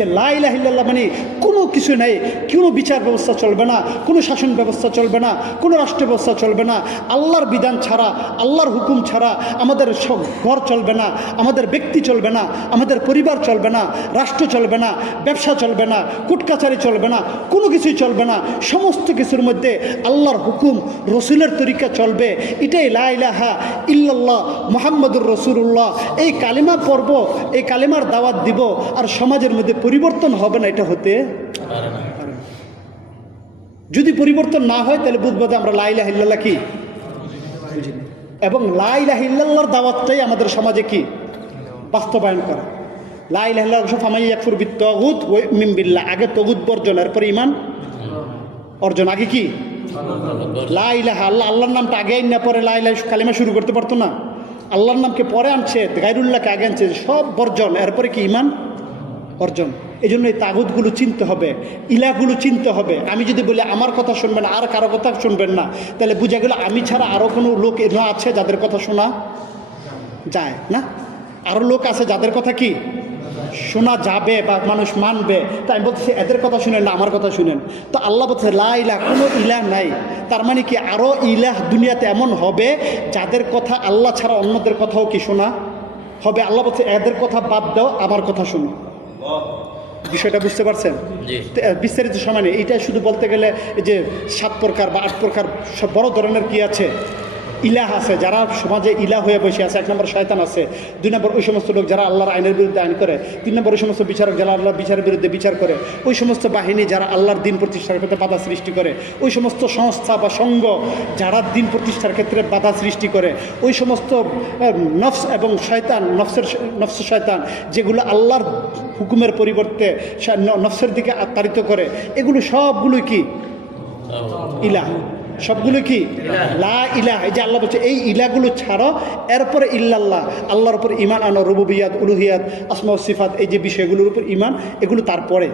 যে লা ইলাহা ইল্লাল্লাহ মানে কোনো কিছু নাই, কোনো বিচার ব্যবস্থা চলবে না, কোনো শাসন ব্যবস্থা চলবে না, কোনো রাষ্ট্র ব্যবস্থা চলবে না, আল্লাহর বিধান ছাড়া, আল্লাহর হুকুম ছাড়া আমাদের ঘর চলবে না, আমাদের ব্যক্তি চলবে না, আমাদের পরিবার চলবে না, রাষ্ট্র চলবে না, ব্যবসা চলবে না, কুটকাচারি চলবে না, কোনো কিছুই চলবে না। সমস্ত কিছুর মধ্যে আল্লাহর হুকুম, রসুলের তরিকা চলবে। এটাই লা ইলাহা ইল্লাল্লাহ মুহাম্মাদুর রাসূলুল্লাহ। এই কালিমা পড়ব, এই কালিমার দাওয়াত দিব, আর সমাজের মধ্যে পরিবর্তন হবে না, এটা হতে পারে না। যদি পরিবর্তন না হয় তাহলে বুঝবো যে আমরা লা ইলাহা ইল্লাল্লাহ কি বুঝিনি, এবং লা ইলাহা ইল্লাল্লাহর দাওয়াতটাই আমাদের সমাজে কি বাস্তবায়ন করা। লা ইলাহা ইল্লাল্লাহ ফামান ইয়াকফুর বিত-তাগুত ওয়া ইউমিন বিল্লাহ, আগে তাগুত বর্জন, এরপর ঈমান অর্জন। আগে কি লা ইলাহা, আল্লাহর নামটা আগে আইন না পরে লা ইলাহা কালিমা শুরু করতে পারতো না। আল্লাহর নামকে পরে আনছে, গায়রুল্লাহকে আগে আনছে, সব বর্জন, এরপরে কি ঈমান অর্জন। এই জন্য এই তাগুতগুলো চিনতে হবে, ইলাহগুলো চিনতে হবে। আমি যদি বলি আমার কথা শুনবেন, আর কারো কথা শুনবেন না, তাহলে বুঝা গেল আমি ছাড়া আরও কোনো লোক এনে আছে যাদের কথা শোনা যায় না, আরও লোক আছে যাদের কথা কি শোনা যাবে বা মানুষ মানবে। তাই আমি বলতেছি এদের কথা শুনেন না, আমার কথা শুনেন। তো আল্লাহ বলছে লা ইলাহ, কোনো ইলাহ নাই। তার মানে কি আরও ইলাহ দুনিয়াতে এমন হবে যাদের কথা আল্লাহ ছাড়া অন্যদের কথাও কি শোনা হবে। আল্লাহ বলছে এদের কথা বাদ দাও, আমার কথা শোনো। বিষয়টা বুঝতে পারছেন? বিস্তারিত সময় নেই, এইটা শুধু বলতে গেলে এই যে 7 প্রকার বা 8 প্রকার সব বড় ধরনের কি আছে ইলাহ আছে, যারা সমাজে ইলাহ হয়ে বসে আছে। 1 নম্বর শয়তান আছে, 2 নম্বর ওই সমস্ত লোক যারা আল্লাহর আইনের বিরুদ্ধে আইন করে, 3 নম্বর ওই সমস্ত বিচারক যারা আল্লাহর বিচারের বিরুদ্ধে বিচার করে, ওই সমস্ত বাহিনী যারা আল্লাহর দিন প্রতিষ্ঠার ক্ষেত্রে বাধা সৃষ্টি করে, ওই সমস্ত সংস্থা বা সংঘ যারা দিন প্রতিষ্ঠার ক্ষেত্রে বাধা সৃষ্টি করে, ওই সমস্ত নফস এবং শয়তান, নফস শয়তান যেগুলো আল্লাহর হুকুমের পরিবর্তে নফসের দিকে তাড়িত করে, এগুলো সবগুলোই কি ইলাহ, সবগুলো কি লা ইলাহ। এই যে আল্লাহ বলছে এই ইলাহগুলো ছাড়ো, এরপরে ইল্লাল্লাহ, আল্লাহর উপর ঈমান আনো, রুবুবিয়াত, উলুহিয়াত, আসমা ও সিফাত, এই যে বিষয়গুলোর উপর ঈমান, এগুলো তারপরে।